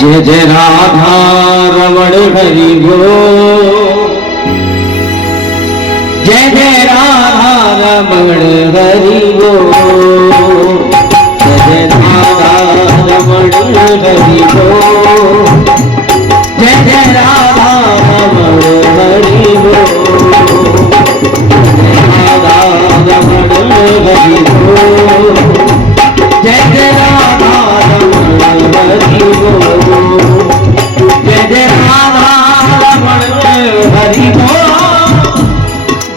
जय जय राधा रमण हरि बोल। जय जय राधा रमण हरि बोल। जय जय राधा रमण हरि बोल। जय जय राधा रमण हरि बोल। जय राधा रमण हरि बोल। जय जय राधा रमण हरि बोल। जय जय राधा रमण हरि बोल।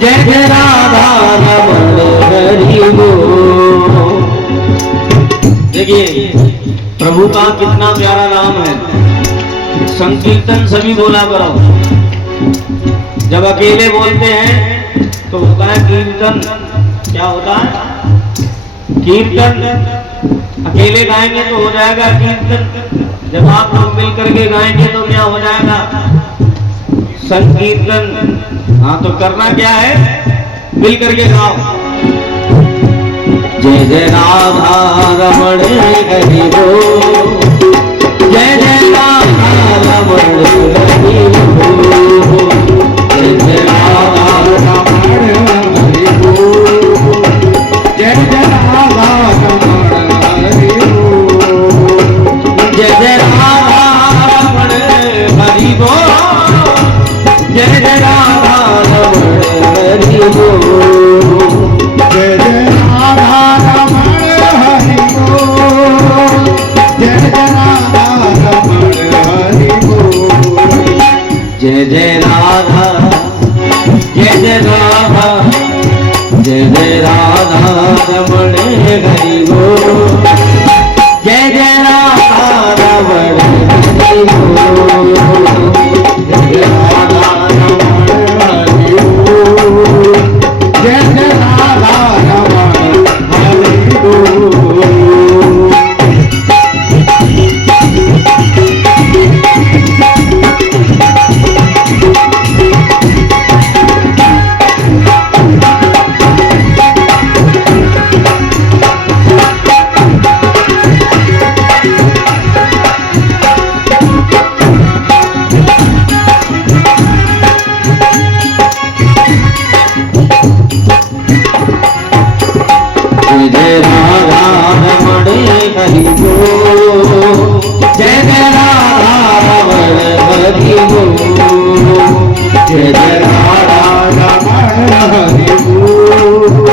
जय जय राधा रमण हरि बोल। देखिए प्रभु का कितना प्यारा नाम है। संकीर्तन सभी बोला करो। जब अकेले बोलते हैं तो होता है कीर्तन। क्या होता है? कीर्तन। अकेले गाएंगे तो हो जाएगा कीर्तन। जब आप लोग मिल करके गाएंगे तो क्या हो जाएगा? संकीर्तन। हाँ तो करना क्या है? मिल करके गाओ। जय जय राधा रमण हरि बोल। जय जय राधा रमण हरि बोल। जय जय राधा रमण हरि बोल। जय जय राधा रमण हरि बोल। जय जय राधा रमण हरि बोल। जय जय राधा रमण हरि बोल। जय जय राधा रमण हरि बोल। जय जय राधा रमण हरि बोल। जय जय राधा। जय जय राधा। जय जय राधा रमण हरि बोल। जय जय राधा रमण हरि बोल। जय जय राधा रमण हरि बोल। जय जय राधा रमण हरि बोल। जय जय राधा रमण हरि बोल। जय जय राधा रमण हरि बोल। जय जय राधा रमण हरि बोल।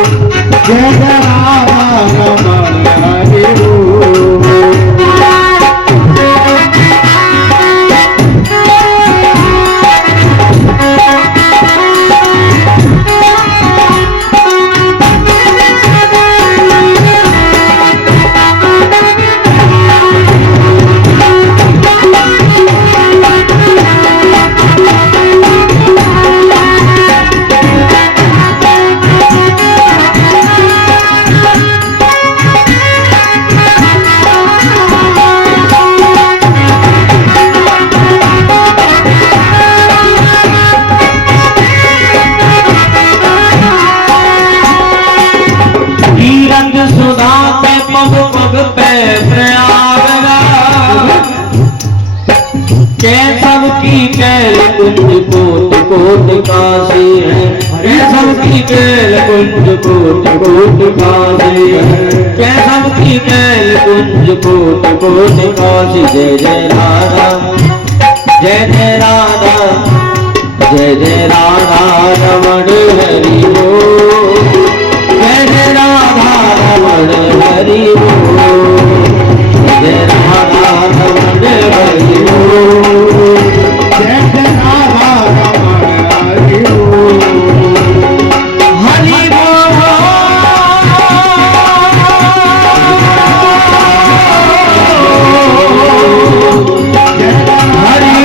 जय जय राधा रमण हरि बोल। सुधा पे पग पग पे प्रयाग। कैसव की कैल कुंज कोट कोट काशी है। कैसव की कैल कुंज कोट कोट काशी है। कैसव की कैल कुंज कोट कोट काशी। जय जय राधा। जय जय राधा। जय जय राधा रमण हरि बोल। जय जय राधा रमण हरि बोल। जय राधा रमण हरि बोल। जय जय राधा रमण हरि बोल। हरि बोल। जय हरि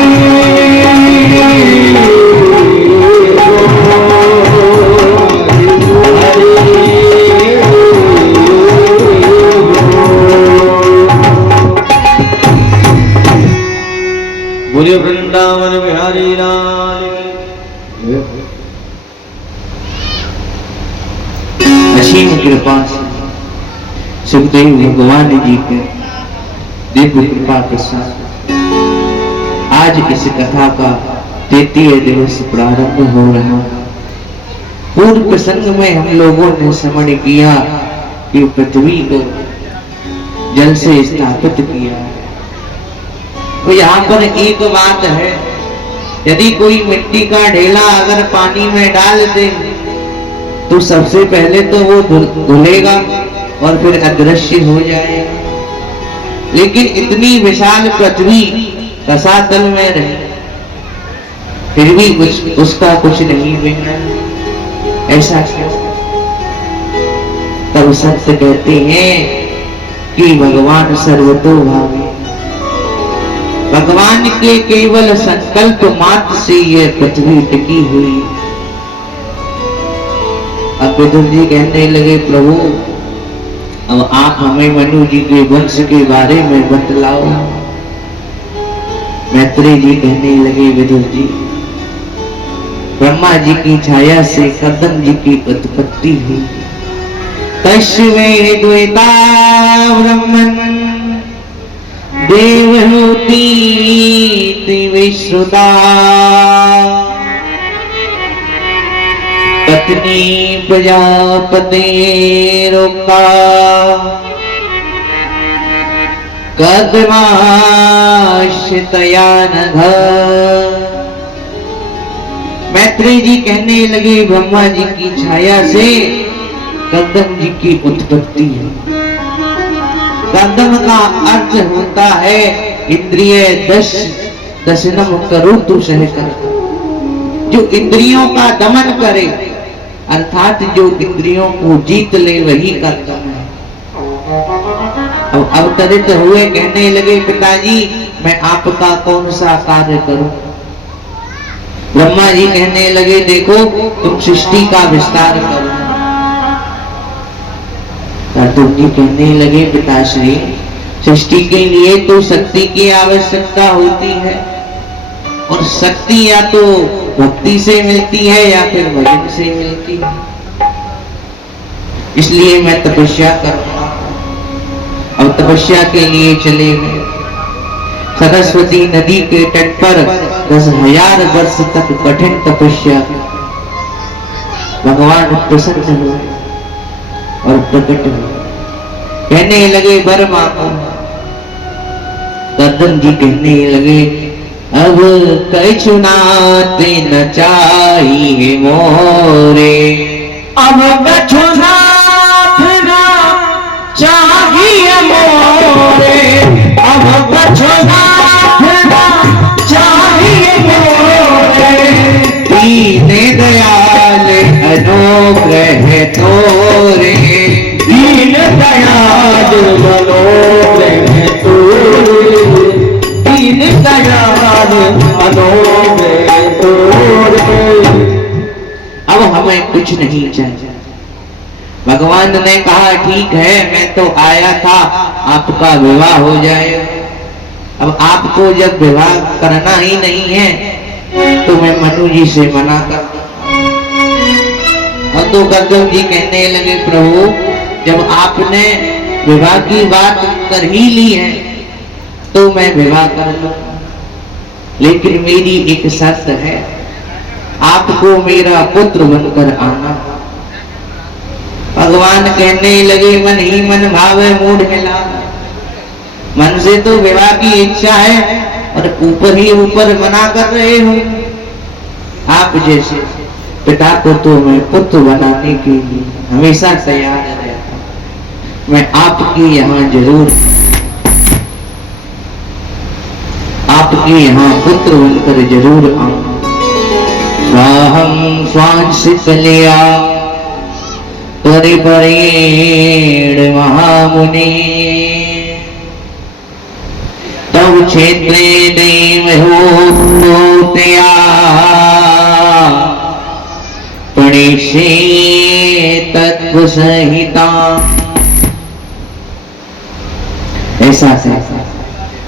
बोलिए वृंदावन बिहारी लाल। असीम कृपा से सुखदेव भगवान जी के दिव्य कृपा के साथ आज इस कथा का 33 दिवस प्रारंभ हो रहा है। पूर्व प्रसंग में हम लोगों ने स्मरण किया कि पृथ्वी को जल से स्थापित किया। तो यहाँ पर एक बात है, यदि कोई मिट्टी का ढेला अगर पानी में डाल दे तो सबसे पहले तो वो धुलेगा और फिर अदृश्य हो जाएगा। लेकिन इतनी विशाल पृथ्वी रसातल में रही, फिर भी उसका कुछ नहीं बिगड़ा। ऐसा क्यों? तब सत्य कहते हैं कि भगवान सर्वतोभावी, भगवान के केवल संकल्प मात्र से यह पृथ्वी टिकी हुई। अब विदुर जी कहने लगे, प्रभु अब आप हमें मनु जी के वंश के बारे में बतलाओ। मैत्रेय जी कहने लगे, विदुर जी ब्रह्मा जी की छाया से कदम जी की उत्पत्ति हुई। तस्मै द्वैता ब्रह्मन् देवहूति विश्रुता पत्नी प्रजापते रोका कदमाश्रितया नघ। मैत्रेय जी कहने लगे, ब्रह्मा जी की छाया से कदम जी की उत्पत्ति है। कदम का अर्थ होता है इंद्रिय दशनम करो तो सह कर, जो इंद्रियों का दमन करे, अर्थात जो इंद्रियों को जीत ले वही कर्तव्य है। अब अवतरित हुए कहने लगे, पिताजी मैं आपका कौन सा कार्य करूं? ब्रह्मा जी कहने लगे, देखो तुम सृष्टि का विस्तार करो। तुम जी कहने लगे, पिताश्री सृष्टि के लिए तो शक्ति की आवश्यकता होती है, और शक्ति या तो भक्ति से मिलती है या फिर भजन से मिलती है। इसलिए मैं तपस्या करूंगा। अब तपस्या के लिए चले गए। सरस्वती नदी के तट पर 10,000 वर्ष तक कठिन तपस्या की। भगवान प्रसन्न हुए और प्रकट हुए, कहने लगे वर मांगो। गर्दन जी कहने लगे, अब कछु नाते न चाहिए मोरे, अब कछु नाथ न चाहिए मोरे, अब कछु नाथ न चाहिए मोरे। दीन दयाल अनुग्रह तोरे, दीन दयाल मनोग्रह तोरे, दीन दयाल मनोग्रह तोरे। अब हमें कुछ नहीं चाहिए। भगवान ने कहा, ठीक है मैं तो आया था आपका विवाह हो जाए। अब आपको जब विवाह करना ही नहीं है तो मैं मनु जी से मना कर दूं। और तो गर्दन जी कहने लगे, प्रभु जब आपने विवाह की बात कर ही ली है तो मैं विवाह कर लूं, लेकिन मेरी एक शर्त है, आपको मेरा पुत्र बनकर आना। भगवान कहने लगे, मन ही मन भावे मूढ़ हिला। मन से तो विवाह की इच्छा है और ऊपर ही ऊपर मना कर रहे हो। आप जैसे पिता को तो मैं पुत्र बनाने के लिए हमेशा तैयार रहता हूं। मैं आपके यहाँ जरूर, आपके यहाँ पुत्र बनकर जरूर आऊंगा। स्वाहम स्वांशित लिया त्वरिपरेण महामुनि, तब क्षेत्रे देव होत्या प्रणीषे तत्व संहिता। ऐसा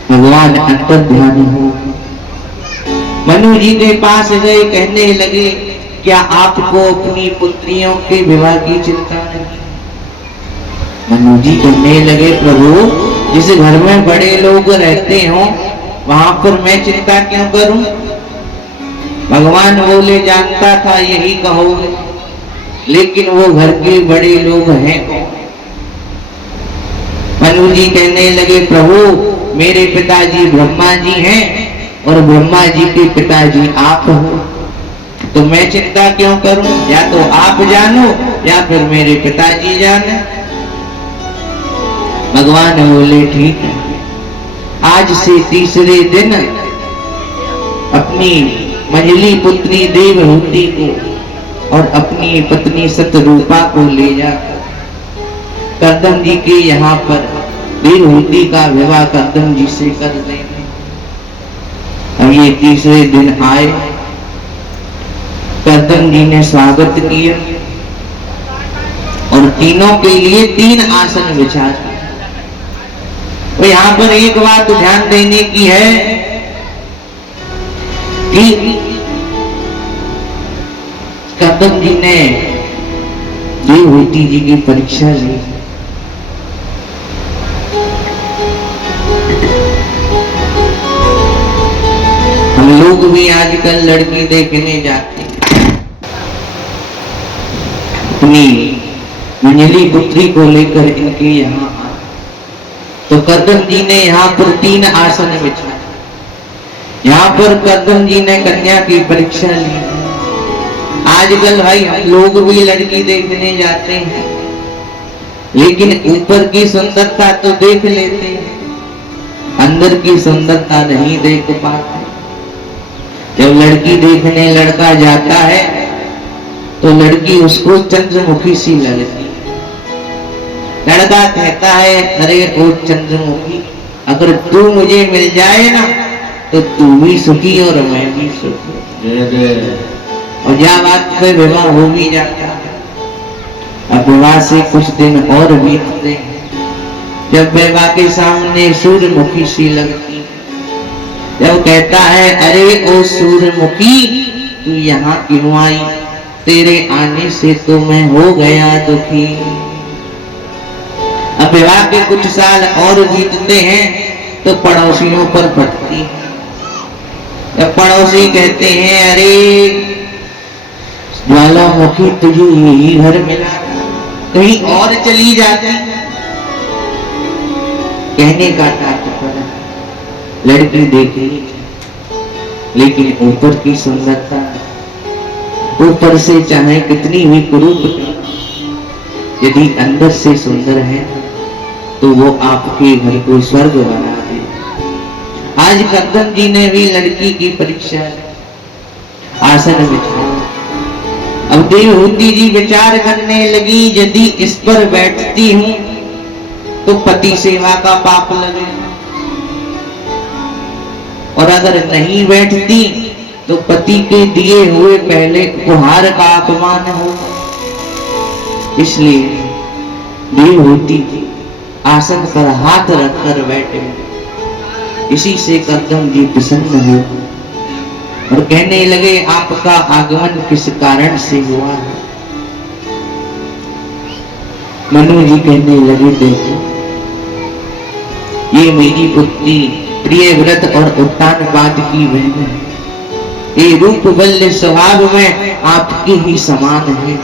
भगवान अंतर ध्यान हो। मनु जी के पास गए, कहने लगे, क्या आपको अपनी पुत्रियों के विवाह की चिंता नहीं? मनु जी कहने लगे, प्रभु जिस घर में बड़े लोग रहते हो वहां पर मैं चिंता क्यों करूं? भगवान बोले जानता था यही कहोगे, लेकिन वो घर के बड़े लोग हैं कौन? मनु जी कहने लगे प्रभु मेरे पिताजी ब्रह्मा जी हैं और ब्रह्मा जी के पिताजी आप हो, तो मैं चिंता क्यों करूं? या तो आप जानो या फिर मेरे पिताजी जाने। भगवान बोले ठीक है, आज से तीसरे दिन अपनी मंझली पुत्री देवहूति को और अपनी पत्नी सतरूपा को ले जाकर कर्दम जी के यहाँ पर देवहूति का विवाह कर्दम जी से कर देंगे। अब ये तीसरे दिन आए, कर्दम जी ने स्वागत किया और तीनों के लिए 3 आसन बिछा दिए। तो यहाँ पर एक बात ध्यान देने की है कि कर्दम जी ने देवहूति जी की परीक्षा ली। हम लोग भी आजकल लड़की देखने जाते हैं, अपनी मंझली पुत्री को लेकर इनके यहाँ आए, तो कर्दम जी ने यहाँ पर 3 आसन बिछाए। यहाँ पर कर्दम जी ने कन्या की परीक्षा ली। आजकल भाई हम लोग भी लड़की देखने जाते हैं, लेकिन ऊपर की सुंदरता तो देख लेते हैं, अंदर की सुंदरता नहीं देख पाते। जब लड़की देखने लड़का जाता है तो लड़की उसको चंद्रमुखी सी लगती है। लड़का कहता है अरे ओ चंद्रमुखी, अगर तू मुझे मिल जाए ना तो तू भी सुखी और मैं भी सुखी। और जब बात पे विवाह हो भी जाता है। अब विवाह से कुछ दिन और बीतते हैं, जब विवाह के सामने सूर्यमुखी सी लगती है, जब कहता है अरे ओ सूर्यमुखी तू यहाँ क्यों आई, तेरे आने से तो मैं हो गया दुखी। अब विवाह के कुछ साल और बीतते हैं तो पड़ोसियों पर फटती है। जब पड़ोसी कहते हैं अरे ज्वालामुखी तुझे यही घर मिला, कहीं और चली जाती। कहने का तात्पर्य लड़की देखी लेकिन ऊपर की सुंदरता, ऊपर से चाहे कितनी भी कुरूप, यदि अंदर से सुंदर है तो वो आपके घर को स्वर्ग बना दे। आज कर्दम जी ने भी लड़की की परीक्षा आसन बिछाया। अब देवहूति जी विचार करने लगी यदि इस पर बैठती हूं तो पति सेवा का पाप लगेगा, और अगर नहीं बैठती तो पति के दिए हुए पहले उपहार का अपमान होगा। इसलिए देवहूति जी आसन पर हाथ रखकर बैठे। इसी से कर्दम जी प्रसन्न हुए और कहने लगे आपका आगमन किस कारण से हुआ है। मनु जी कहने लगे देखो ये मेरी पुत्री प्रिय व्रत और उत्तानपाद की बहन है, ये रूप बल्य स्वभाव में आपके ही समान है,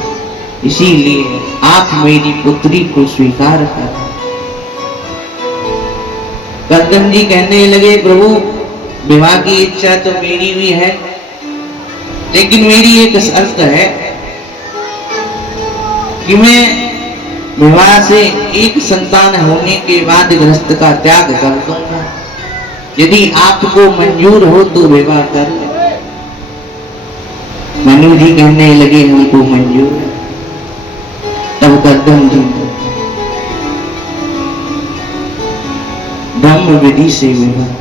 इसीलिए आप मेरी पुत्री को स्वीकार करें। कर्दम जी कहने लगे प्रभु विवाह की इच्छा तो मेरी भी है, लेकिन मेरी एक शर्त है कि मैं विवाह से एक संतान होने के बाद गृहस्थ का त्याग कर दूंगा। यदि आपको मंजूर हो तो विवाह कर ले। मनु जी कहने लगे हमको मंजूर है। तब कर्दम जी ब्रह्म विधि से विवाह।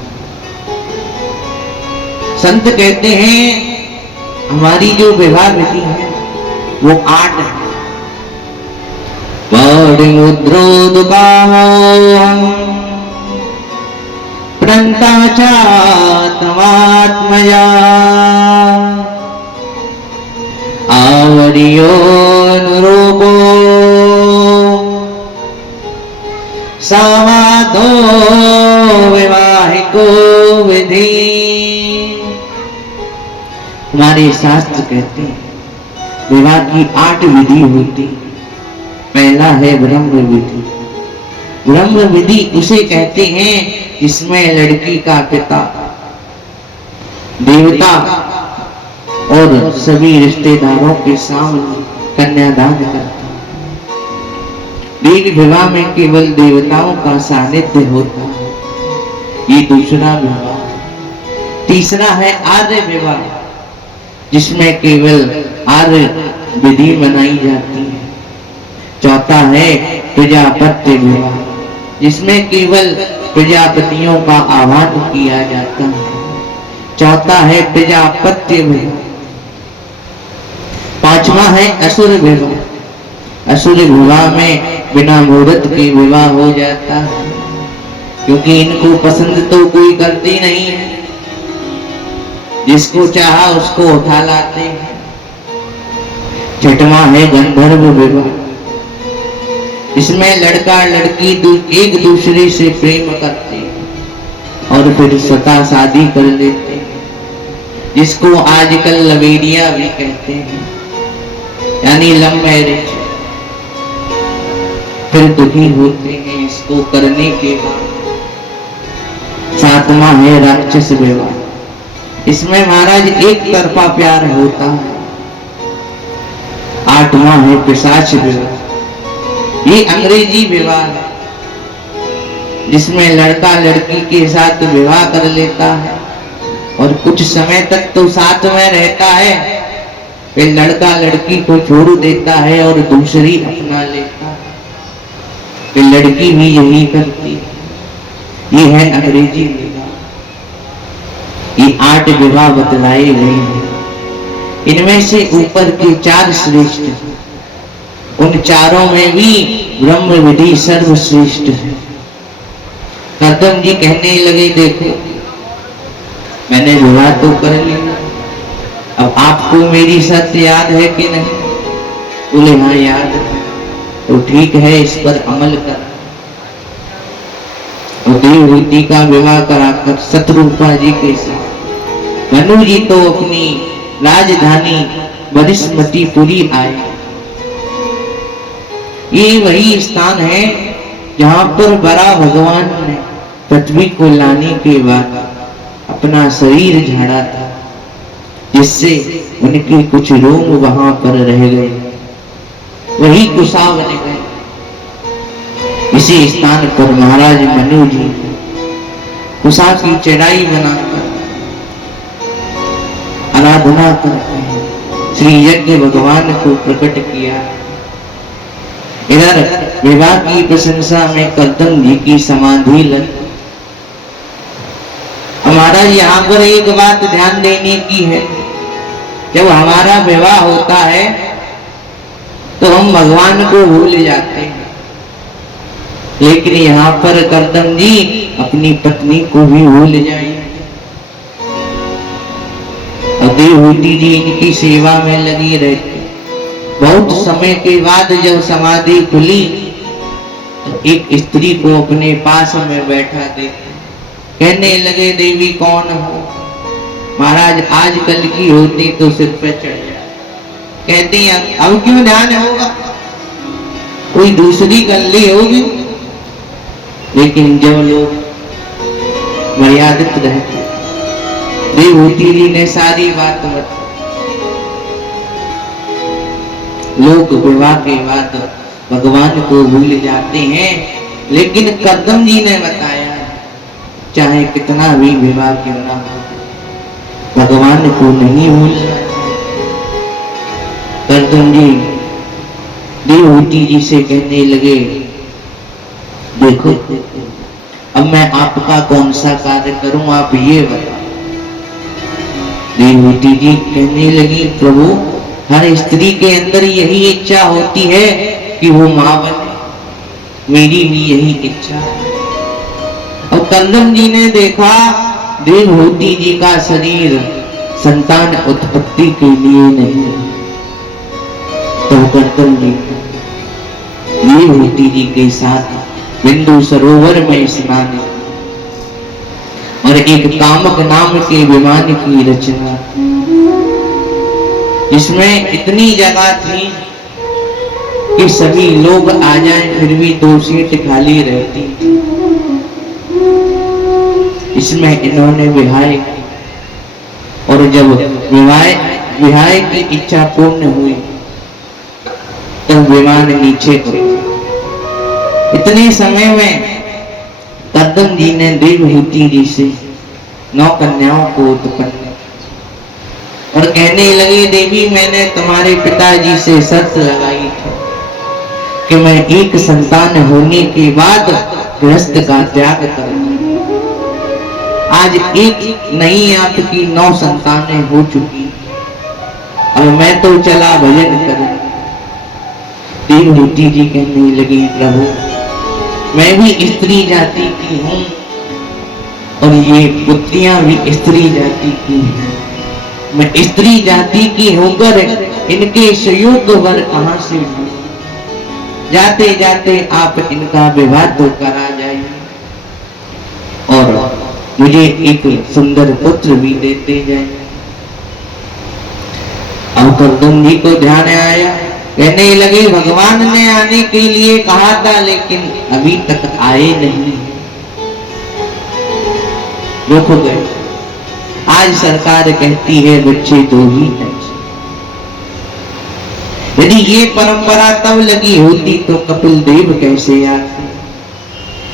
संत कहते हैं हमारी जो विवाह विधि है वो 8 है। प्रणताचात्मात्मया आवरियोनुरूपो समाधो विवाहिको विधि। हमारे शास्त्र कहते हैं विवाह की 8 विधि होती। पहला है ब्रह्म विधि। ब्रह्म विधि उसे कहते हैं जिसमें लड़की का पिता, देवता और सभी रिश्तेदारों के सामने कन्यादान करता है। एक विवाह में केवल देवताओं का सानिध्य होता है, ये दूसरा विवाह। तीसरा है आर्य विवाह, जिसमें केवल आर्य विधि मनाई जाती है। चौथा है प्रजापत्य विवाह, जिसमें केवल प्रजापतियों का आह्वान किया जाता है। चौथा है प्रजापत्य विवाह। पांचवा है असुर विवाह। असुर विवाह में बिना मुहूर्त के विवाह हो जाता है, क्योंकि इनको पसंद तो कोई करती नहीं है, जिसको चाहा उसको उठा लाते हैं। छठवां है गंधर्व विवाह। इसमें लड़का लड़की एक दूसरे से प्रेम करते हैं और फिर सता शादी कर लेते हैं, जिसको आजकल लवेरिया भी कहते हैं, यानी लव मैरिज। फिर दुखी होते हैं इसको करने के बाद। सातवां है राक्षस विवाह। इसमें महाराज एक तरफा प्यार होता है। आठवां है पिशाच विवाह। ये अंग्रेजी विवाह है, जिसमें लड़का लड़की के साथ विवाह कर लेता है और कुछ समय तक तो साथ में रहता है, फिर लड़का लड़की को छोड़ देता है और दूसरी अपना लेता है। फिर लड़की भी यही करती है। ये है अंग्रेजी विवाह। ये 8 विवाह बतलाए गए हैं। इनमें से ऊपर के 4 श्रेष्ठ हैं। उन चारों में भी ब्रह्म विधि सर्वश्रेष्ठ है। कर्दम जी कहने लगे, देखो मैंने विवाह तो कर लिया, अब आपको मेरी शर्त याद है कि नहीं? बोले हाँ याद है। तो ठीक है, इस पर अमल कर। और देवहूति का विवाह कराकर शत्रुपा जी के साथ मनु जी तो अपनी राजधानी बरिष्मतीपुरी आए। ये वही स्थान है जहां पर बड़ा भगवान ने पृथ्वी को लाने के बाद अपना शरीर झाड़ा था, जिससे उनके कुछ रोम वहां पर रह गए, वही कुशा बन गए। इसी स्थान पर महाराज मनु जी कुशा की चढ़ाई बनाकर आराधना करते हैं, श्री यज्ञ भगवान को प्रकट किया। इधर विवाह की प्रशंसा में कर्दम जी की समाधि लगी। हमारा यहाँ पर एक बात ध्यान देने की है, जब हमारा विवाह होता है तो हम भगवान को भूल जाते हैं, लेकिन यहाँ पर कर्दम जी अपनी पत्नी को भी भूल जाएंगे। और देवहूति जी इनकी सेवा में लगी रहती। बहुत समय के बाद जब समाधि खुली तो एक स्त्री को अपने पास में बैठा देख कहने लगे, देवी कौन हो? महाराज आजकल की होती तो सिर पे चढ़ जाए। कहती हैं अब क्यों ध्यान होगा, कोई दूसरी गल्ली होगी। लेकिन जब लोग मर्यादित रहते, देवहूति जी ने सारी बात बताई। लोग विवाह के बाद भगवान को भूल जाते हैं, लेकिन कर्दम जी ने बताया चाहे कितना भी विवाह क्यों ना हो, भगवान को नहीं भूलना। कर्दम जी देवहूति जी से कहने लगे, देखो अब मैं आपका कौन सा कार्य करूं, आप ये बताओ। देवहूति जी कहने लगी, प्रभु हर स्त्री के अंदर यही इच्छा होती है कि वो मां बने, मेरी भी यही इच्छा है। और कर्दम जी ने देखा देवहूति जी का शरीर संतान उत्पत्ति के लिए नहीं, तो कर्दम जी देवहूति जी के साथ बिंदु सरोवर में स्नान, और और एक कामक नाम के विमान की रचना, जिसमें इतनी जगह थी कि सभी लोग आ जाएं फिर भी 2 सीट खाली रहती थी। इसमें इन्होंने विहाय, और जब विहाय की इच्छा पूर्ण हुई तब विमान नीचे उतरा। इतने समय में कर्दम जी ने देवहूति जी से 9 कन्याओं को उत्पन्न और कहने लगे, देवी मैंने तुम्हारे पिताजी से शर्त लगाई थी कि मैं एक संतान होने के बाद गृहस्थ का त्याग करूंगा। आज एक नहीं आपकी 9 संतानें हो चुकी, अब मैं तो चला भजन करूं। देवहूति जी कहने लगी, प्रभु मैं भी स्त्री जाति की हूं और ये पुत्रियां भी स्त्री जाति की हैं। मैं स्त्री जाति की होकर इनके संयोग वर कहां से ढूंढूं? जाते जाते आप इनका विवाह तो करा जाइए और मुझे एक सुंदर पुत्र भी देते जाए। अब कर्दम जी को ध्यान आया, कहने लगे, भगवान ने आने के लिए कहा था लेकिन अभी तक आए नहीं, रुक गए। आज सरकार कहती है बच्चे 2 ही हैं। यदि ये परंपरा तब लगी होती तो कपिल देव कैसे आते,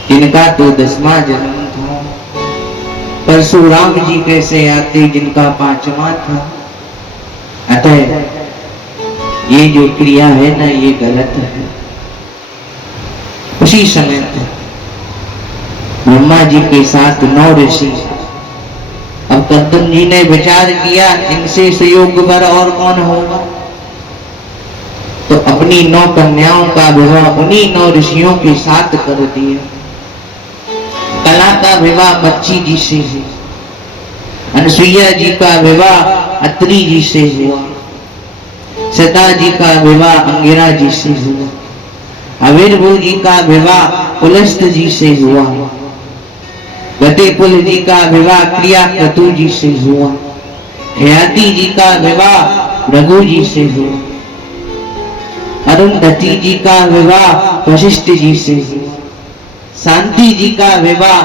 जिनका तो 10वां जन्म था। परशुराम जी कैसे आते, जिनका 5वां था। अतः ये जो क्रिया है ना, ये गलत है। उसी समय ब्रह्मा जी के साथ 9 ऋषि। अब कर्दम जी ने विचार किया, इनसे संयोग वर और कौन होगा, तो अपनी 9 कन्याओं का विवाह उन्हीं 9 ऋषियों के साथ कर दिया। कला का विवाह मच्छी जी से हुआ, अनसुईया जी का विवाह अत्रि जी से हुआ, सीता जी का विवाह अंगिरा जी से हुआ, अविर्भू जी का विवाह पुलस्त जी से हुआ, गतिपुल जी का विवाह क्रिया क्रतु जी से हुआ, हयाति जी का विवाह रघु जी से हुआ, अरुंधति जी का विवाह वशिष्ठ जी से हुआ, शांति जी का विवाह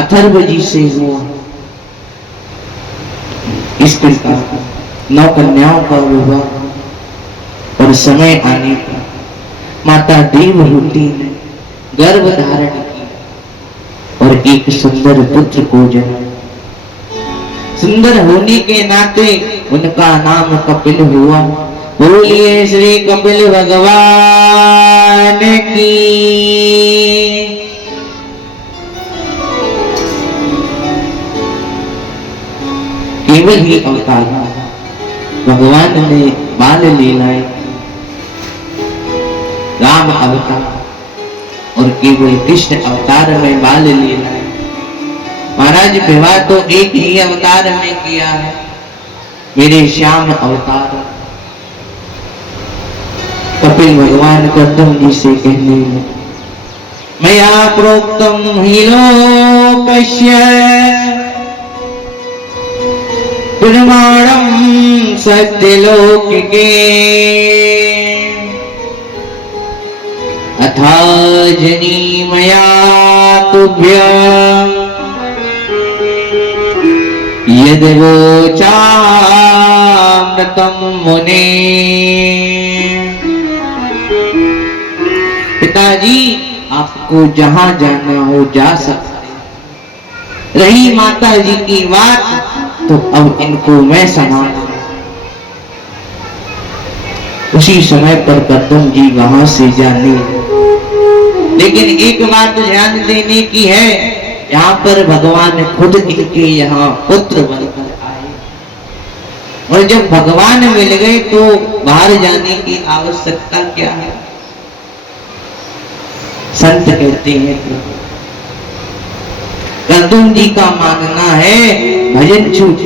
अथर्व जी से हुआ। इस प्रकार 9 कन्याओं का विवाह और समय आने पर माता देवहूति ने गर्भ धारण किया और एक सुंदर पुत्र को जन्म। सुंदर होने के नाते उनका नाम कपिल हुआ। बोलिए श्री कपिल भगवान की। केवल ही अवतार भगवान ने बाल लीलाएं, राम अवतार और केवल कृष्ण अवतार में बाल लीलाएं। महाराज विवाह तो एक ही अवतार में किया है, मेरे श्याम अवतार। कपिल भगवान कर्दम जी से कहने लगे, मया प्रोक्तम हि लोकस्य प्रमाणम सत्यलोक के अथा जनी मया तुभ्यं यद्वोचामृतं मुने। पिताजी आपको जहां जाना हो जा सकते। रही माता जी की बात तो अब इनको मैं संभालूं। उसी समय पर कर्दम जी वहां से जाने, लेकिन एक बात ध्यान देने की है, यहाँ पर भगवान खुद इनके यहाँ पुत्र बनकर आए और जब भगवान मिल गए तो बाहर जाने की आवश्यकता क्या है। संत कहते हैं कर्दम जी का मानना है भजन छूट,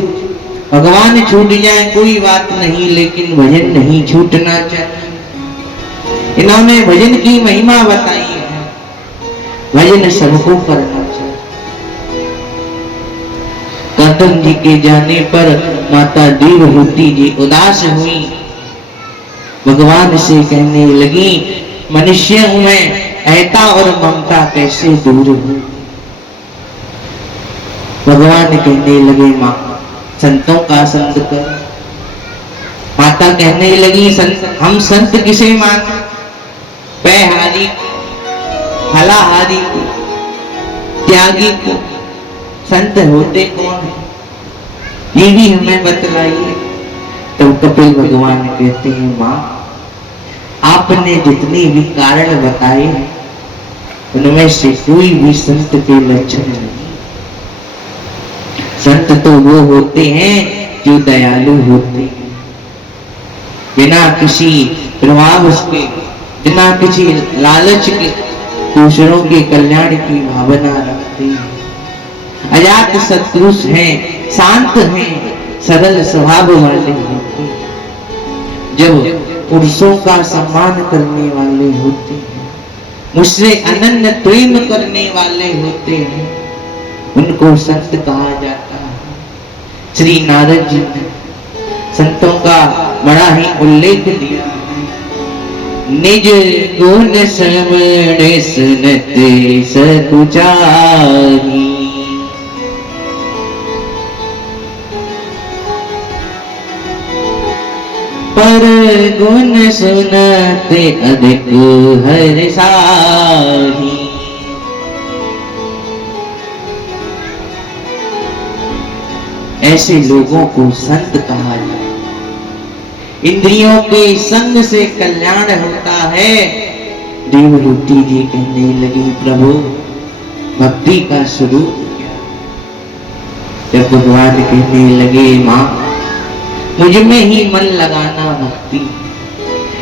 भगवान छूट जाए कोई बात नहीं, लेकिन भजन नहीं छूटना चाहिए। इन्होंने भजन की महिमा बताई है, भजन सबको करना चाहिए। गौतम जी के जाने पर माता देवहूति जी उदास हुई, भगवान से कहने लगी, मनुष्य हूं मैं, ऐता और ममता कैसे दूर हूं। भगवान कहने लगे, मां संतों का संत कर। माता कहने लगी, हम संत किसे माने, पैहारी को, फलाहारी को, त्यागी को संत होते कौन है, ये भी हमें बतलाइए। तो कपिल भगवान कहते हैं, मां आपने जितने भी कारण बताए उनमें से कोई भी संत के लक्षण नहीं। संत तो वो होते हैं जो दयालु होते हैं, बिना किसी प्रभाव के, बिना किसी लालच के दूसरों के कल्याण की भावना रखते हैं, अजात सत्पुरुष हैं, शांत हैं, सरल स्वभाव वाले होते हैं, जब पुरुषों का सम्मान करने वाले होते हैं, मुझसे अनन्य प्रेम करने वाले होते हैं, उनको संत कहा जाता है। श्री नारद जी ने संतों का बड़ा ही उल्लेख दिया है। निज गुण श्रवण सुनते सकुचाही, पर गुण सुनते अधिक हर्षाही। ऐसे लोगों को संत कहा जाए। इंद्रियों के संग से कल्याण होता है। देवहूति जी कहने लगी, प्रभु भक्ति का स्वरूप क्या। जब भगवान कहने लगे, मां मुझ में ही मन लगाना भक्ति,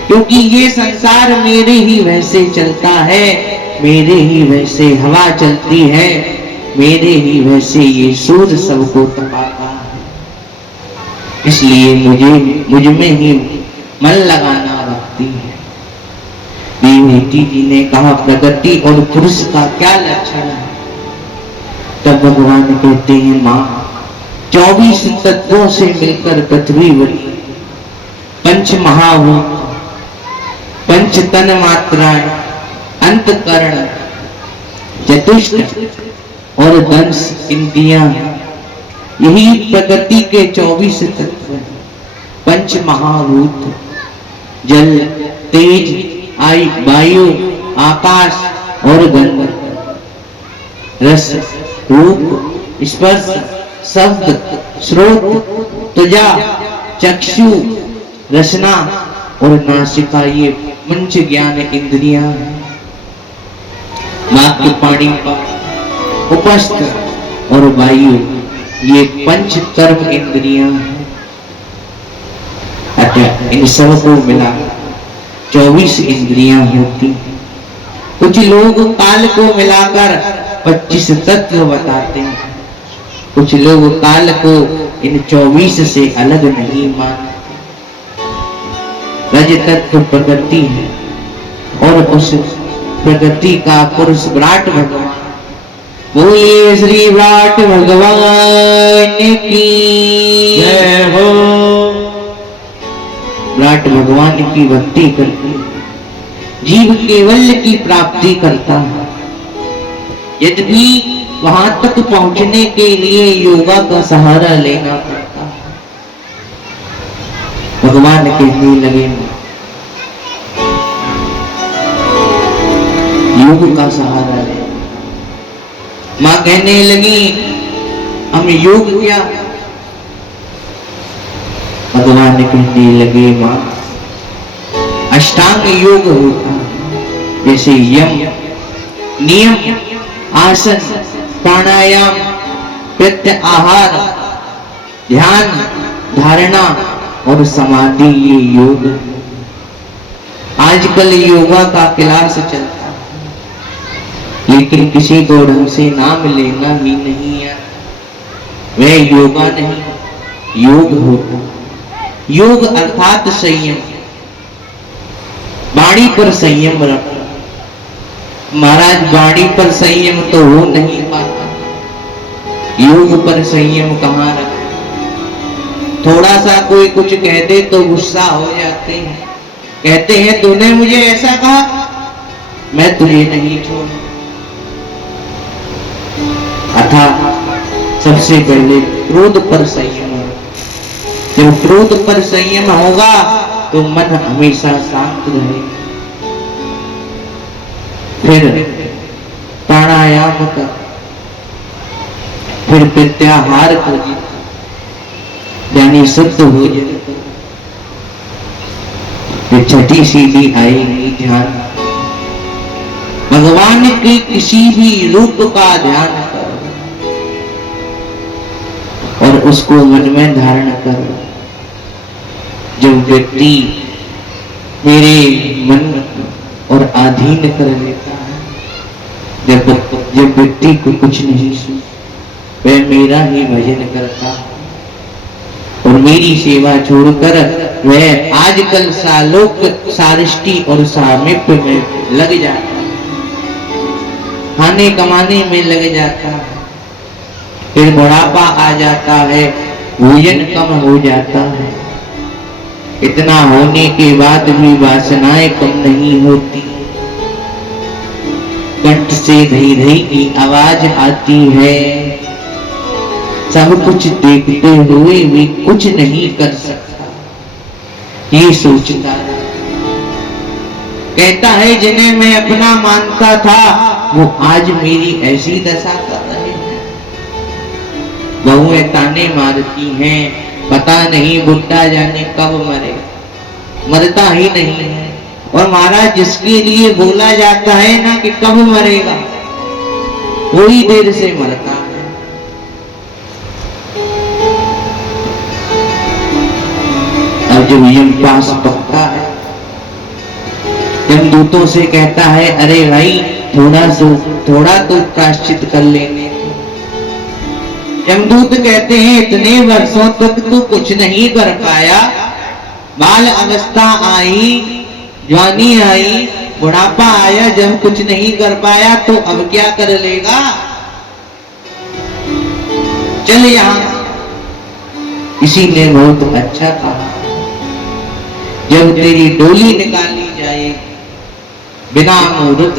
क्योंकि ये संसार मेरे ही वैसे चलता है, मेरे ही वैसे हवा चलती है, मेरे ही वैसे ये सूर्य सबको तपाता है, इसलिए मुझ में ही मन लगाना भक्ति है। देवहूति जी ने कहा, प्रगति और पुरुष का क्या लक्षण है। तब भगवान कहते हैं, मां 24 तत्वों से मिलकर पृथ्वी बनी, पंच महाभूत, पंच तन मात्राएं, अंतकरण, चतुष्ट और दंश इंद्रियां, यही प्रकृति के 24 तत्व। पंच महाभूत, जल, तेज, वायु, आकाश और गंध, रस, रूप, स्पर्श, शब्द, श्रोत, त्वचा, चक्षु, रसना और नासिका, ये पंच ज्ञान इंद्रियां हैं। नाक, पानी, उपस्थ और वायु, ये पंच कर्म इंद्रियां हैं। अतः इन सबको मिला 24 इंद्रियां होती हैं। कुछ लोग काल को मिलाकर 25 तत्व बताते हैं, कुछ लोग काल को इन 24 से अलग नहीं मानते। रज तत्व प्रकृति है और उस प्रकृति का पुरुष विराट भगवान। बोलिए श्री विराट भगवान की जय हो। विराट भगवान की भक्ति करके जीव केवल्य की प्राप्ति करता है। यद्यपि वहां तक पहुंचने के लिए योगा का सहारा लेना पड़ता है। भगवान कहने लगे, योग का सहारा ले। मां कहने लगी, हम योग क्या। भगवान कहने लगे, मां अष्टांग योग होता है, जैसे यम, नियम, आसन, प्राणायाम, प्रत्याहार, ध्यान, धारणा और समाधि, ये योग। आजकल योगा का क्लास चलता है, लेकिन किसी को ढंग से नाम लेना ही नहीं है। वह योगा नहीं, योग होता। योग अर्थात संयम, वाणी पर संयम रखो। महाराज वाणी पर संयम तो हो नहीं पाता, योग पर संयम कहाँ रखा। थोड़ा सा कोई कुछ कह दे तो गुस्सा हो जाते हैं, कहते हैं तूने मुझे ऐसा कहा, मैं तुझे नहीं छोड़ूं। अतः सबसे पहले क्रोध पर संयम। जब क्रोध पर संयम होगा तो मन हमेशा शांत रहेगा। फिर प्राणायाम कर, फिर प्रत्याहार कर, यानी शुद्ध हो जाए। फिर छठी सीढ़ी आएगी ध्यान। भगवान के किसी भी रूप का ध्यान करो और उसको मन में धारण करो। जब व्यक्ति मेरे मन और अधीन कर लेता है, जब व्यक्ति को कुछ नहीं सुन, वह मेरा ही भजन करता है और मेरी सेवा छोड़कर वह आजकल सालोक सारिष्टि और सामिप्य में लग जाता है, खाने कमाने में लग जाता है। फिर बुढ़ापा आ जाता है, भोजन कम हो जाता है। इतना होने के बाद भी वासनाएं कम नहीं होती। कंठ से धई धई की आवाज आती है। सब कुछ देखते हुए भी कुछ नहीं कर सकता, ये सोचता है। कहता है जिन्हें मैं अपना मानता था वो आज मेरी ऐसी दशा कर रहे हैं। बहुएं ताने मारती हैं, पता नहीं बुढ़ा जाने कब मरे, मरता ही नहीं है। और महाराज जिसके लिए बोला जाता है ना कि कब मरेगा, थोड़ी देर से मरता है। और जब यमपास पकता है, यमदूतों से कहता है अरे भाई थोड़ा तो प्रायश्चित कर लेंगे। यमदूत कहते हैं इतने वर्षों तक तू कुछ नहीं कर पाया, बाल अवस्था आई, जवानी आई, बुढ़ापा आया, जब कुछ नहीं कर पाया तो अब क्या कर लेगा। चल यहां। किसी ने बहुत अच्छा कहा, जब तेरी डोली निकाली जाए बिना मुहूर्त,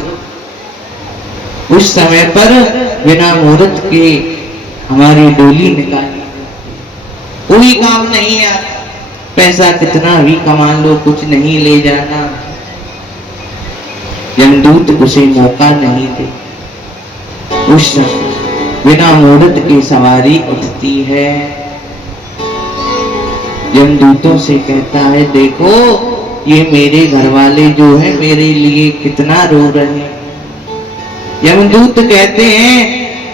उस समय पर बिना मुहूर्त के हमारी डोली निकाली, कोई काम नहीं है। पैसा कितना भी कमा लो, कुछ नहीं ले जाना। यमदूत उसे मौका नहीं दे। उस समय बिना मुहूर्त की सवारी उठती है। यमदूतों से कहता है देखो ये मेरे घर वाले जो है मेरे लिए कितना रो रहे हैं। यमदूत कहते हैं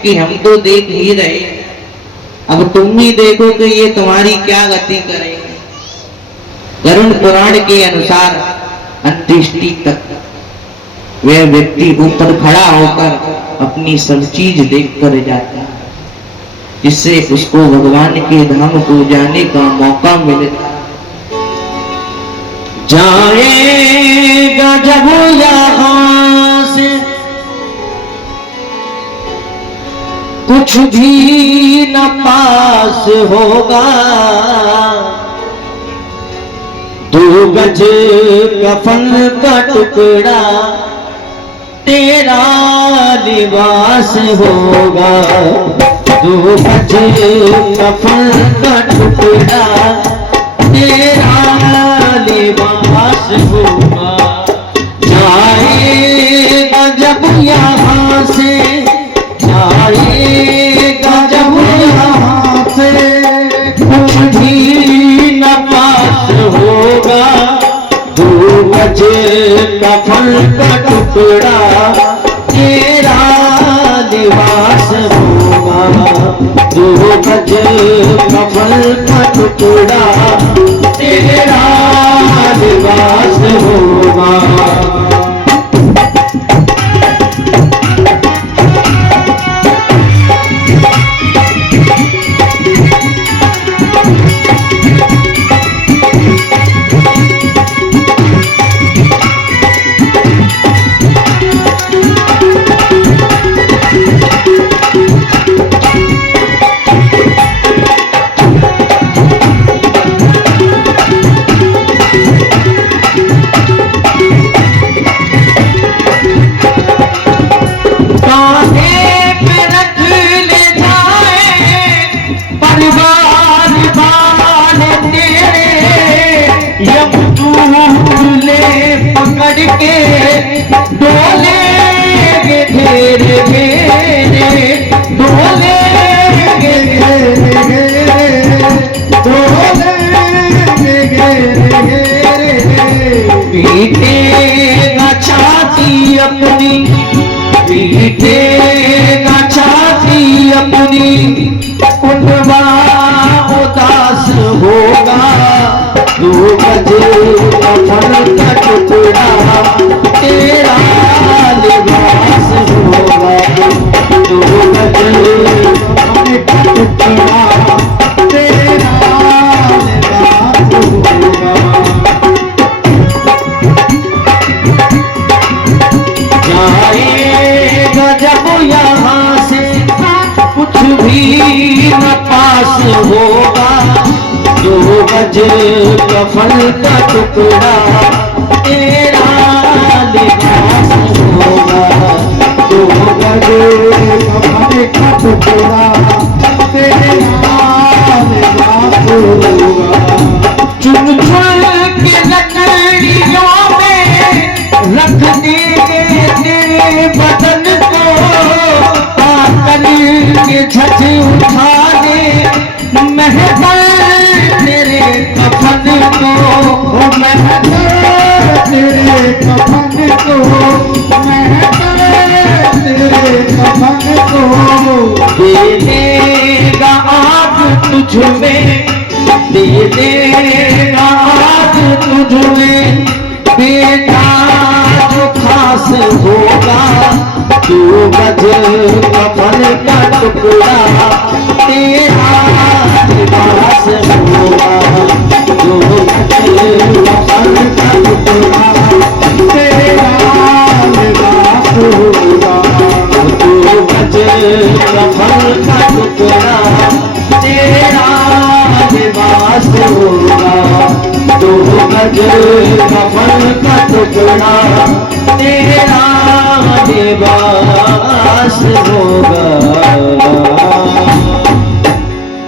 कि हम तो देख ही रहे, अब तुम ही देखो कि ये तुम्हारी क्या गति करेंगे। गरुड़ पुराण के अनुसार अंत्येष्टि तक वह व्यक्ति ऊपर खड़ा होकर अपनी सब चीज देख कर जाता है, जिससे उसको भगवान के धाम को जाने का मौका मिलता है। जाएगा जब यहाँ से कुछ भी न पास होगा, 2 गज कफन का टुकड़ा तेरा लिबास होगा। 2 गज कफन का टुकड़ा तेरा लिबास होगा। जाएगा जब यहाँ से, जाएगा जब यहाँ से कुछ भी न पास होगा। 2 गज कफन का टुकड़ा तेरा लिबास होगा। 2 गज कफन का टुकड़ा तेरा लिबास होगा। बाल तेरे यमदूत ले पकड़ के डोले घेरे घेरे डोले घेरे घेरे डोले घेरे घेरे पीटेगा छाती अपनी पीटेगा छाती अपनी उठवा उदास होगा दो गज कफन का टुकड़ा तेरा लिबास होगा दो गज कफन का टुकड़ा तेरा लिबास होगा जाएगा जब यहाँ से कुछ भी न पास होगा दो गज कफन का टुकड़ा तेरा लिबास होगा दो गज कफन का टुकड़ा तेरा लिबास होगा चुन चुन के लकड़ियों में रख देंगे तेरे बदन को पाकल के झट उठा दे महफल तेरे कफन को महफल तेरे कफन को महफल तेरे कफन को दे देगा आग तुझ में दे देगा आग तुझ में बेटा जो खास होगा दो गज कफन का टुकड़ा तेरा लिबास होगा दो गज कफन का टुकड़ा तेरा लिबास होगा दो गज कफन का टुकड़ा तेरा लिबास होगा दो गज कफन का टुकड़ा तेरा लिबास होगा।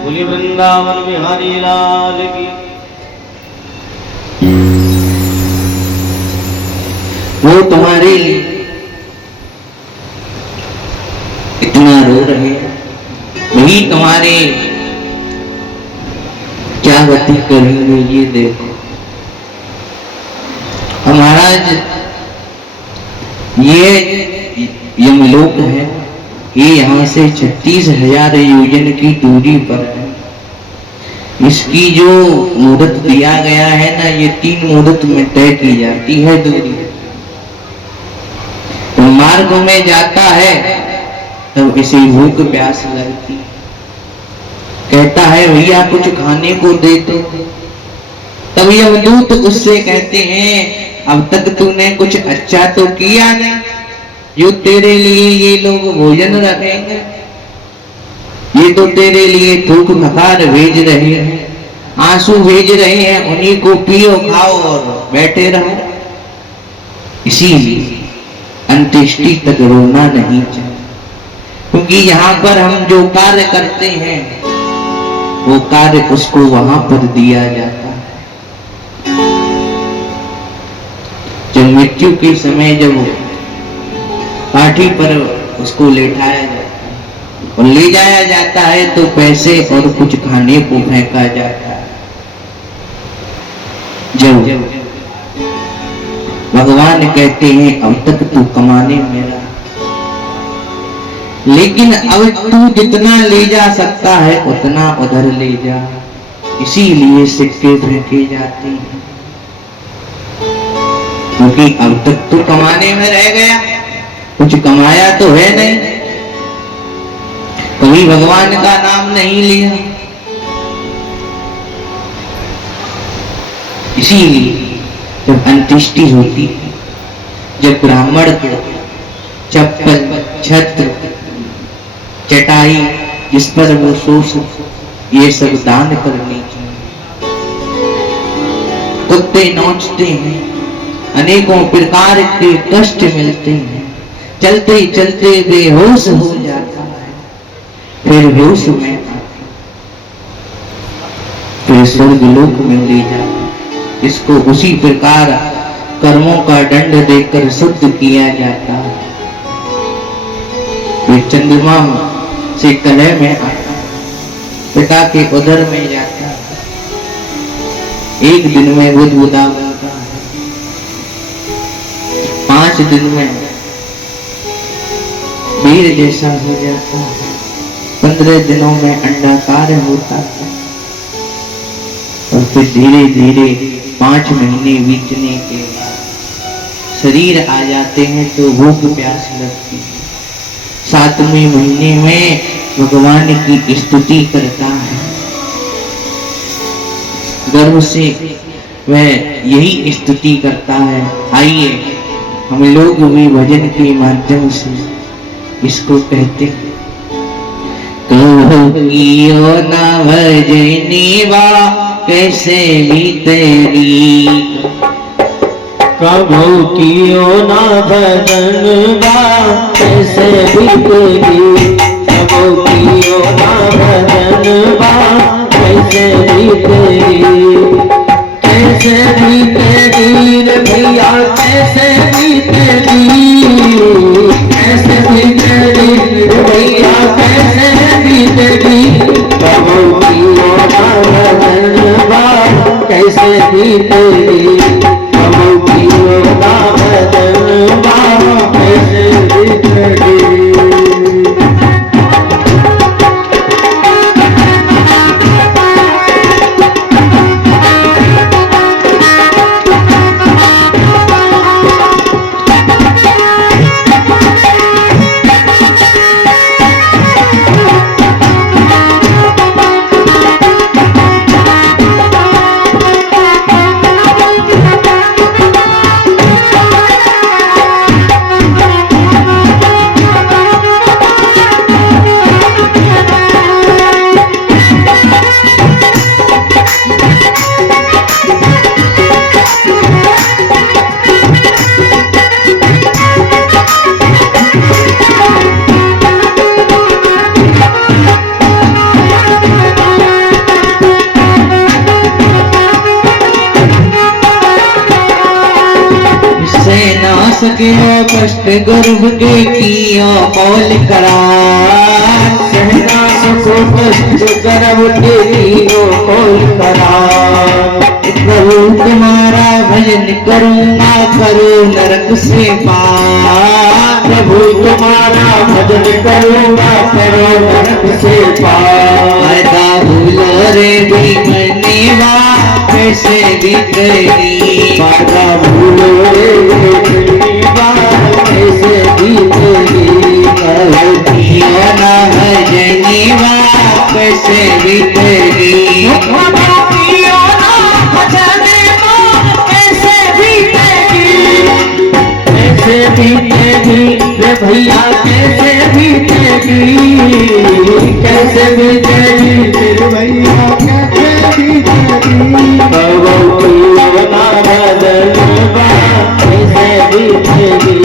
बोलिए वृंदावन बिहारी लाल की। वो तुम्हारे इतना रो रहे हैं, वही तुम्हारे क्या गति करेंगे ये देखो। महाराज ये यमलोक है, ये यहाँ से 36,000 योजन की दूरी पर है। इसकी जो मुहूर्त दिया गया है ना, ये 3 मुहूर्त में तय की जाती है दूरी। तो मार्ग में जाता है तब इसे भूख प्यास लगती, कहता है भैया कुछ खाने को दे दो। तब यमदूत उससे कहते हैं अब तक तूने कुछ अच्छा तो किया नहीं, जो तेरे लिए ये लोग भोजन रखेंगे। ये तो तेरे लिए थूक नकार भेज रहे हैं, आंसू भेज रहे हैं, उन्हीं को पियो खाओ और बैठे रहो। इसीलिए अंत्येष्टि तक रोना नहीं चाहिए, क्योंकि यहाँ पर हम जो कार्य करते हैं वो कार्य उसको वहां पर दिया जाता है। जब मृत्यु के समय जब पाठी पर उसको लेटाया जाता है और ले जाया जाता है तो पैसे और कुछ खाने को फेंका जाता है। जब भगवान कहते हैं अब तक तू कमाने में रहा, लेकिन अब तू जितना ले जा सकता है उतना उधर ले जा। इसीलिए सिक्के फेंके जाते हैं, क्योंकि अब तक तो कमाने में रह गया, कुछ कमाया तो है नहीं, कभी भगवान का नाम नहीं लिया। इसीलिए जब अंत्येष्टि होती है, जब ब्राह्मण को चप्पल, छत्र, चटाई जिस पर वो सो ये सब दान करनी चाहिए। कुत्ते नोचते हैं, अनेकों प्रकार के कष्ट मिलते हैं, चलते चलते बेहोश हो जाता है, फिर होश में फिर स्वर्गलोक में ले जाए। इसको उसी प्रकार कर्मों का दंड देकर शुद्ध किया जाता है। फिर चंद्रमा से कलह में आता, पिता के उदर में जाता है, एक दिन में बुदबुदा बनता है, 5 दिन में वीर जैसा हो जाता है, 15 दिनों में अंडाकार होता है, और फिर धीरे धीरे 5 महीने बीतने के बाद शरीर आ जाते हैं तो भूख प्यास लगती है। 7वें महीने में भगवान की स्तुति करता है, गर्व से वह यही स्तुति करता है। आइए हम लोग भी भजन के माध्यम से इसको कहते हैं। कहो ना भजनी बा कैसे बीतेगी, कभू कियो ना भजन बा कैसे बीतेगी, कभू कियो ना भजन बा कैसे बीतेगी, कैसे बीतेगी रे भैया कैसे बीतेगी, कैसे बीतेगी रे भैया कैसे बीतेगी, कभू कियो ना भजन बा कैसे बीतेगी, कभू कियो ना भजन बा कैसे बीतेगी। सकियो कष्ट गर्भ के कियो कौल करार, सहना सको कष्ट गर्भ के कियो कौल करार, प्रभु तुम्हारा भजन करूंगा करो नरक से पार, प्रभु तुम्हारा भजन करूंगा करो नरक से पार, फायदा भूलो रे भीमनेवा कैसे बीतेगी, फायदा भूलो रे भीमनेवा कैसे बीतेगी, कहो कियो ना भजनेवा कैसे बीतेगी, कैसे बीतेगी रे भैया कैसे बीतेगी, कैसे बीतेगी रे भैया कैसे बीतेगी, कहो कियो ना भजन बा कैसे बीतेगी,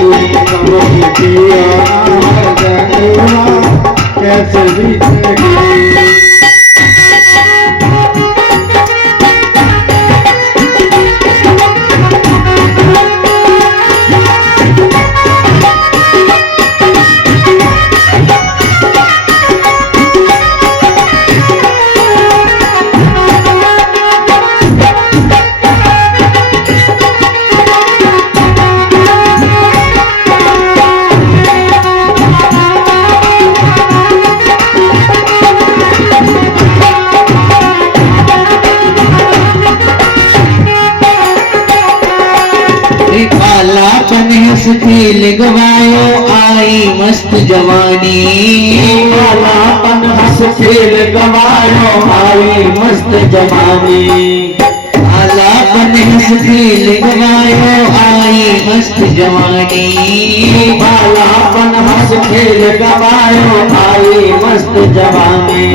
कहो कियो ना भजन बा कैसे बीतेगी। कालापन हंस खेल गवायो आई मस्त जवानी, कालापन हंस खेल गवायो आई मस्त जवानी, कालापन हंस खेल गवायो आई मस्त जवानी, कालापन हंस खेल गवायो आई मस्त जवानी,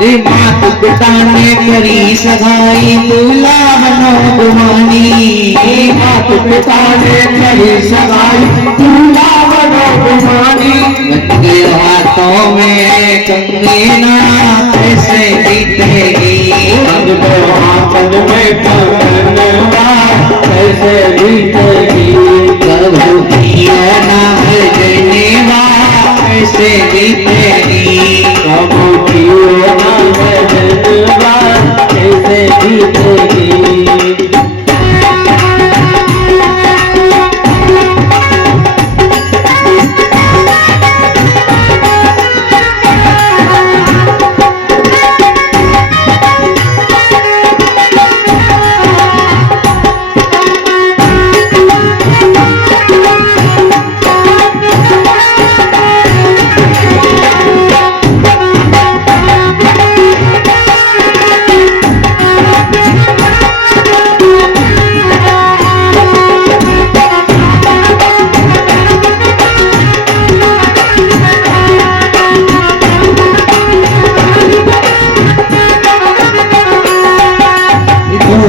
रे मात पिता ने करी सगाई दूल्हा बनो गुमानी, मात पिता ने करी सगाई दूल्हा बनो गुमानी, बन गए हाथों में कंगना कैसे बीतेगी, बन गए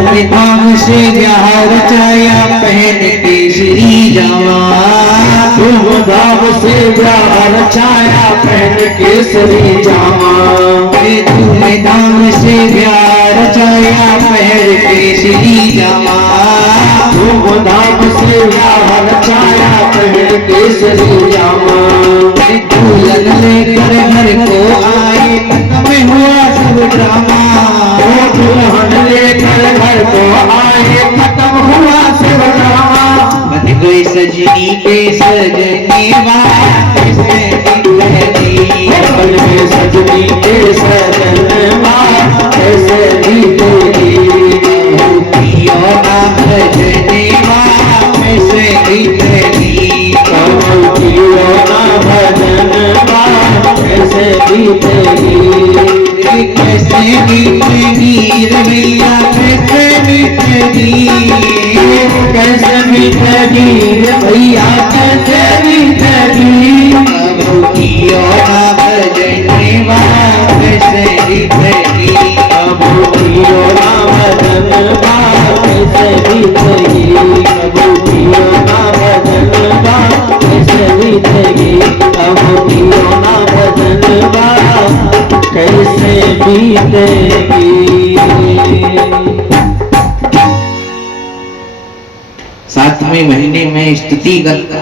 धूमधाम से ब्याह रचाया पहन केसरी जामा। धूमधाम से ब्याह रचाया पहन केसरी जामा। धूमधाम से ब्याह रचाया पहन केसरी जामा। धूमधाम से ब्याह रचाया पहन केसरी जामा। दुल्हन लेकर घर को आए खत्म हुआ सब ड्रामा। दुल्हन लेकर घर को आए खत्म हुआ सब ड्रामा। बन गई सजनी के सजनी वाया कैसे बीतेगी। बन गई सजनी के सजनवा कैसे बीतेगी। पियो ना भजने वाया कैसे बीतेगी। पियो ना भजनवा कैसे बीतेगी। कैसे बीतेगी रे भैया कैसे बीतेगी। कैसे बीतेगी भैया कैसे बीतेगी। अब पियो ना भजने वाया कैसे बीतेगी। अब पियो ना भजनवा कैसे बीतेगी। अब पियो ना भजनवा कैसे बीतेगी। अब पियो ना भजनवा कैसे बीतेगी। सातवें महीने में स्तुति करता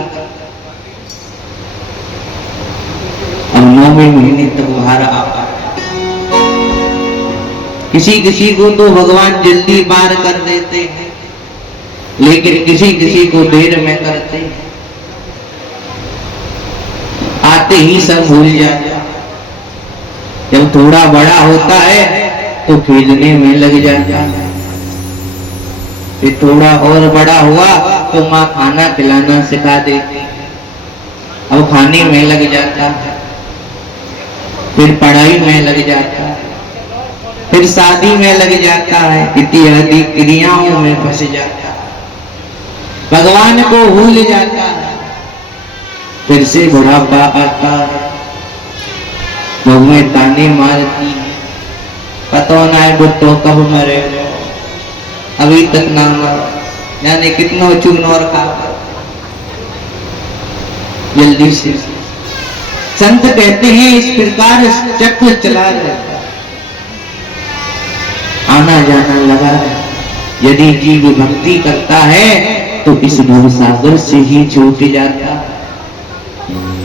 और 9वें महीने तक बाहर आ पाता। किसी किसी को तो भगवान जल्दी पार कर देते हैं, लेकिन किसी किसी को देर में करते हैं। आते ही सब भूल जाता। जब थोड़ा बड़ा होता है तो खेलने में लग जाता है। फिर थोड़ा और बड़ा हुआ तो माँ खाना खिलाना सिखा देती। अब खाने में लग जाता है। फिर पढ़ाई में लग जाता है। फिर शादी में लग जाता है। इत्यादि क्रियाओं में फंस जाता है। भगवान को भूल जाता है। फिर से बुढ़ापा आता है। बहुएं ताने मारती है। पता ना है बुट्टो कब मरे, अभी तक ना मरा, यानी कितनो चून और खा जल्दी से। संत कहते हैं इस प्रकार चक्र चला रहता है, आना जाना लगा है। यदि जीव भक्ति करता है तो इस भव सागर से ही छूट जाता है।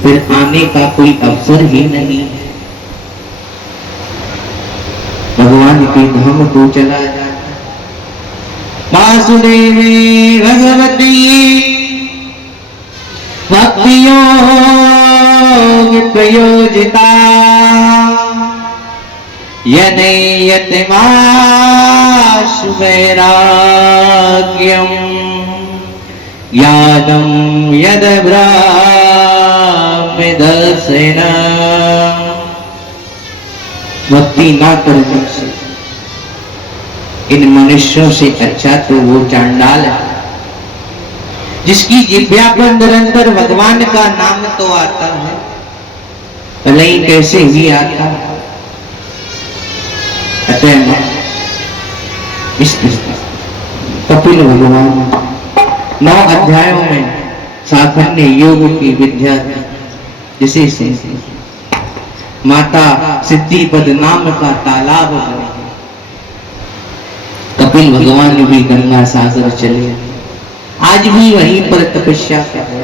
फिर आने का कोई अवसर ही नहीं है। भगवान के धाम को चला जाता। वासुदेवे भगवती भक्ति योग प्रयोजिता यनयति माशु वैराग्यम ज्ञानं यद ब्रह्म दर्शनम्। भक्ति ना करने से इन मनुष्यों से अच्छा तो वो चांडाल है जिसकी जिह्वा पर निरंतर भगवान का नाम तो आता है, भले ही कैसे ही आता है। अतः इस कपिल भगवान 9 अध्यायों में साखण्य योग की विद्या जिसे माता सिद्धिपद नाम का तालाब बने। कपिल भगवान भी गंगा सागर चले, आज भी वहीं पर तपस्या कर रहे।